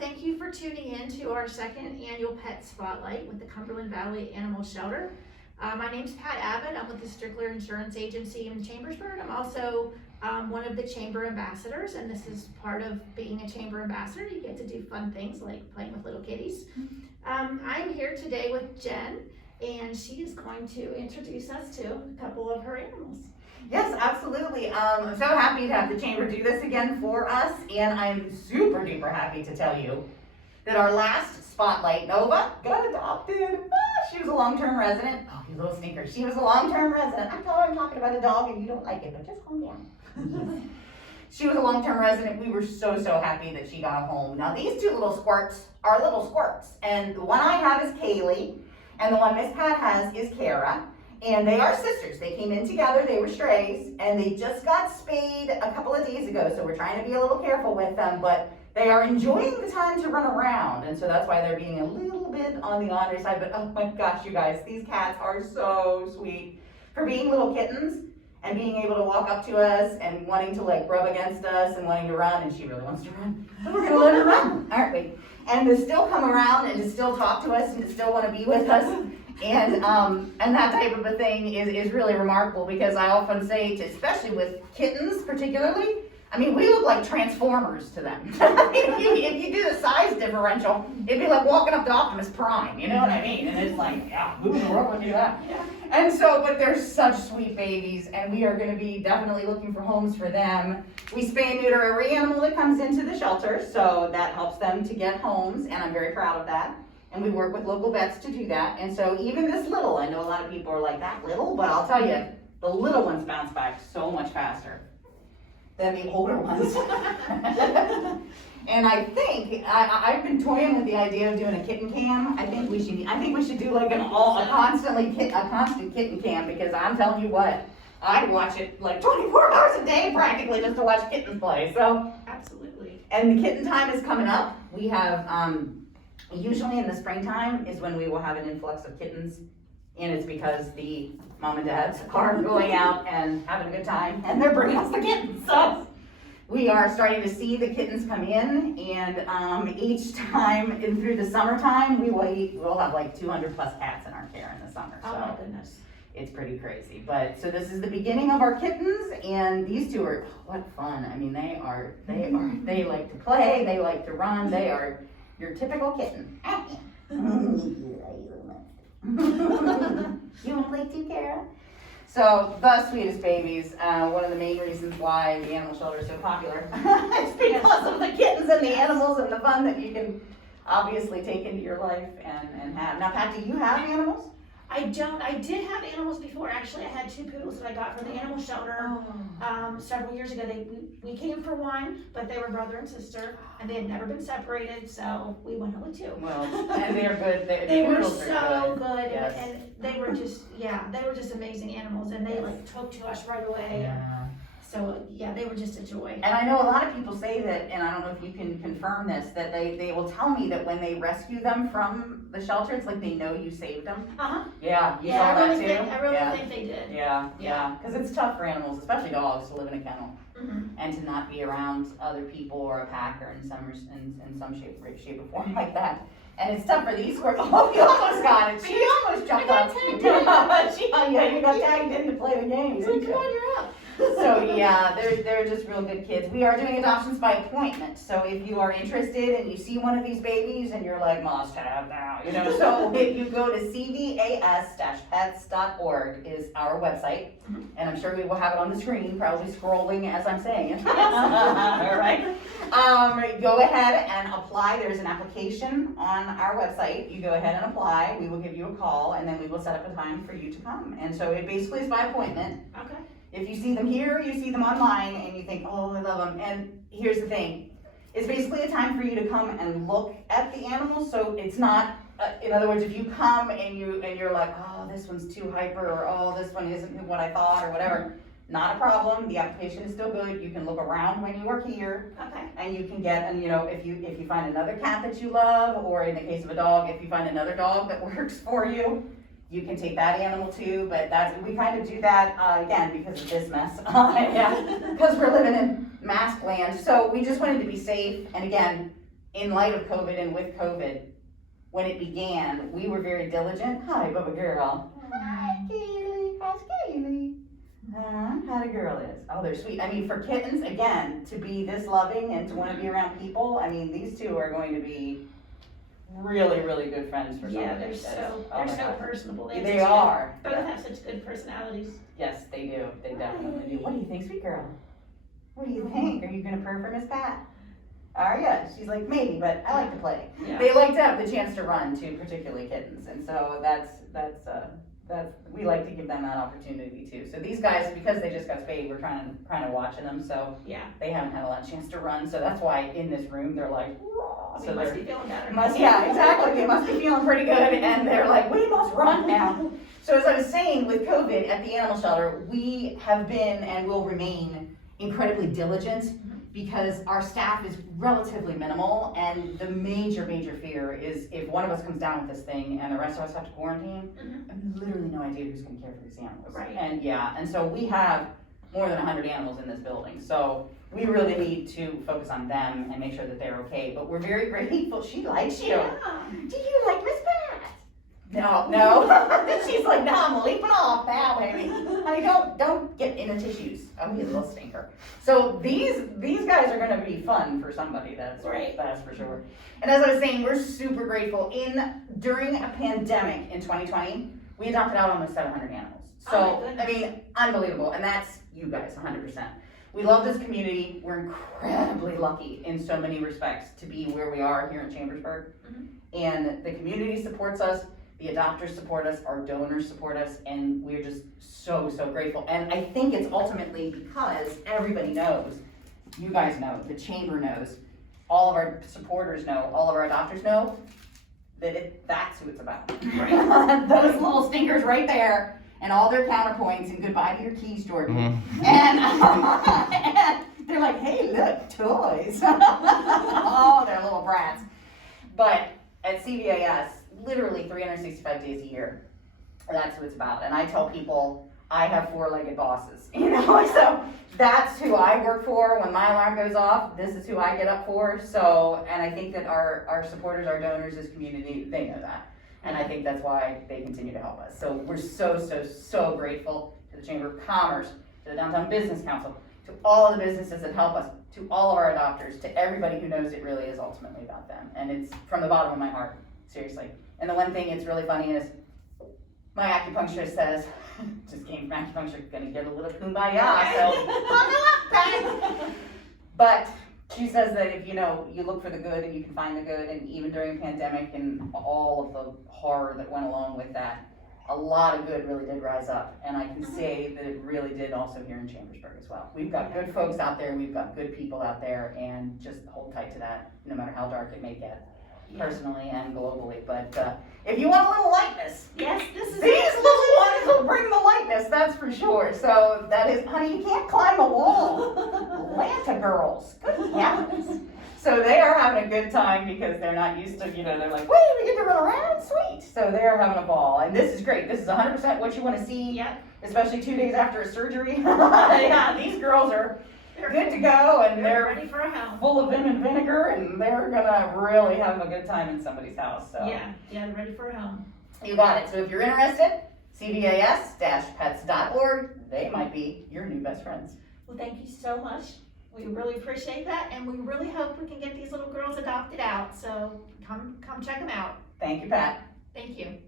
Thank you for tuning in to our second annual Pet Spotlight with the Cumberland Valley Animal Shelter. My name's Pat Abbott. I'm with the Strickler Insurance Agency in Chambersburg. I'm also one of the Chamber Ambassadors, and this is part of being a Chamber Ambassador. You get to do fun things like playing with little kitties. I'm here today with Jen, and she is going to introduce us to a couple of her animals. Yes, absolutely. I'm so happy to have the Chamber do this again for us, and I'm super duper happy to tell you that our last Spotlight, Nova, got adopted. She was a long-term resident. Oh, you little sneaker. She was a long-term resident. I know I'm talking about a dog and you don't like it, but just calm down. She was a long-term resident. We were so happy that she got a home. Now, these two little squirts are little squirts, and the one I have is Kayli, and the one Miss Pat has is Kara. And they are sisters. They came in together, they were strays, and they just got spayed a couple of days ago, so we're trying to be a little careful with them, but they are enjoying the time to run around, and so that's why they're being a little bit on the ornery side, but oh my gosh, you guys, these cats are so sweet. For being little kittens, and being able to walk up to us, and wanting to like rub against us, and wanting to run, and she really wants to run, so we're gonna let her run, aren't we? And to still come around, and to still talk to us, and to still want to be with us, and that type of a thing is really remarkable, because I often say, especially with kittens particularly, I mean, we look like Transformers to them. if you do the size differential, it'd be like walking up to Optimus Prime, you know what I mean? And it's like, yeah, moving around and do that. Yeah. And so, but they're such sweet babies, and we are going to be definitely looking for homes for them. We spay and neuter every animal that comes into the shelter, so that helps them to get homes, and I'm very proud of that. And we work with local vets to do that. And so even this little, I know a lot of people are like, that little, but I'll tell you, the little ones bounce back so much faster than the older ones. And I think, I've been toying with the idea of doing a kitten cam. I think we should do like a constant kitten cam, because I'm telling you what, I'd watch it like 24 hours a day practically just to watch kittens play. So absolutely. And the kitten time is coming up. We have, usually in the springtime is when we will have an influx of kittens, and it's because the mom and dads are going out and having a good time, and they're bringing us the kittens. So we are starting to see the kittens come in, and each time through the summertime, we'll have like 200 plus cats in our care in the summer. Oh my goodness. It's pretty crazy. But so this is the beginning of our kittens, and these two are, what fun. I mean, they like to play, they like to run, they are your typical kitten. You want to play too, Kara? So, the sweetest babies. One of the main reasons why the animal shelter is so popular is because of the kittens and the animals and the fun that you can obviously take into your life and have. Now, Pat, do you have animals? I don't. I did have animals before. Actually, I had two poodles that I got from the animal shelter several years ago. We came for one, but they were brother and sister, and they had never been separated, so we went home with two. Well, and they're good. They were so good, yes. and they were just amazing animals, and they like took to us right away. Yeah. So yeah, they were just a joy. And I know a lot of people say that, and I don't know if you can confirm this, that they will tell me that when they rescue them from the shelter, it's like they know you saved them. Yeah, you saw that too? I really think they did. Yeah. Because it's tough for animals, especially dogs, to live in a kennel. Mm-hmm. And to not be around other people or a pack or in some shape or form like that. And it's tough for these squirrels. Oh, you almost got it. She almost jumped up. You got tagged in to play the game. So come on, you're up. So yeah, they're just real good kids. We are doing adoptions by appointment. So if you are interested and you see one of these babies and you're like, must have now, so if you go to cvas-pets.org is our website. And I'm sure we will have it on the screen, probably scrolling as I'm saying it. All right. Go ahead and apply. There's an application on our website. You go ahead and apply. We will give you a call, and then we will set up a time for you to come. And so it basically is by appointment. Okay. If you see them here, you see them online, and you think, oh, I love them. And here's the thing. It's basically a time for you to come and look at the animals. So it's not, in other words, if you come and you're like, oh, this one's too hyper, or oh, this one isn't what I thought, or whatever, not a problem. The application is still good. You can look around when you are here. Okay. And you can get, and if you find another cat that you love, or in the case of a dog, if you find another dog that works for you, you can take that animal too. But we kind of do that again because of this mess. Because we're living in mask land. So we just wanted to be safe. And again, in light of COVID and with COVID, when it began, we were very diligent. Hi, Bubba girl. Hi, Kayli. How's Kayli? How the girl is. Oh, they're sweet. I mean, for kittens, again, to be this loving and to want to be around people, I mean, these two are going to be really, really good friends for Yeah, somebody. they're so personable. They are. Both have such good personalities. Yes, they do. They definitely do. What do you think, sweet girl? What do you think? Are you going to purr for Miss Pat? Are ya? She's like, maybe, but I like to play. Yeah. They like to have the chance to run too, particularly kittens. And so that's we like to give them that opportunity too. So these guys, because they just got spayed, we're kind of watching them. So Yeah. they haven't had a lot of chance to run. So that's why in this room they're like, raw. We So must be feeling better. yeah, exactly. They must be feeling pretty good, and they're like, we must run now. So as I was saying, with COVID at the animal shelter, we have been and will remain incredibly diligent because our staff is relatively minimal, and the major fear is if one of us comes down with this thing and the rest of us have to quarantine, I have literally no idea who's going to care for these animals. Right. And so we have more than 100 animals in this building, so we really need to focus on them and make sure that they're okay. But we're very grateful. She likes you. Yeah. Do you like Miss Pat? No. She's like, no, I'm leaping off now, baby. Honey, don't get in the tissues. Oh, he's a little stinker. So these guys are gonna be fun for somebody. That's Right. That's for sure. And as I was saying, we're super grateful. During a pandemic in 2020, we adopted out almost 700 animals. Oh So my goodness. I mean, unbelievable. And that's you guys, 100%. We love this community. We're incredibly lucky in so many respects to be where we are here in Chambersburg. And the community supports us. The adopters support us, our donors support us, and we're just so grateful. And I think it's ultimately because everybody knows, you guys know, the chamber knows, all of our supporters know, all of our adopters know, that that's who it's about. Right? Those little stinkers right there, and all their counterpoints, and goodbye to your keys, Jordan. And they're like, hey, look, toys. Oh, they're little brats. But at CVAS, literally 365 days a year. That's what it's about. And I tell people I have four-legged bosses, so that's who I work for. When my alarm goes off, this is who I get up for. So, and I think that our supporters, our donors, this community, they know that. And I think that's why they continue to help us. So we're so grateful to the Chamber of Commerce, to the Downtown Business Council, to all of the businesses that help us, to all of our adopters, to everybody who knows it really is ultimately about them. And it's from the bottom of my heart, seriously. And the one thing that's really funny is my acupuncturist says, just came from acupuncture, gonna get a little kumbaya, so buckle up, guys. But she says that if you look for the good and you can find the good, and even during a pandemic and all of the horror that went along with that, a lot of good really did rise up. And I can say that it really did also here in Chambersburg as well. We've got good folks out there, we've got good people out there, and just hold tight to that, no matter how dark it may get. Personally and globally, but if you want a little lightness, Yes, this is these little ones will bring the lightness, that's for sure. So that is, honey, you can't climb a wall. Atlanta girls, good heavens. So they are having a good time because they're not used to, they're like, wait, we get to run around, sweet. So they are having a ball, and this is great. This is 100% what you want to see, Yep. especially 2 days after a surgery. Yeah, these girls are good to go, and they're ready for a home. full of vim and vinegar, and they're gonna really have a good time in somebody's house. So Yeah, they're ready for a home. you got it. So if you're interested, cvas-pets.org. They might be your new best friends. Well, thank you so much. We really appreciate that, and we really hope we can get these little girls adopted out. So come check them out. Thank you, Pat. Thank you.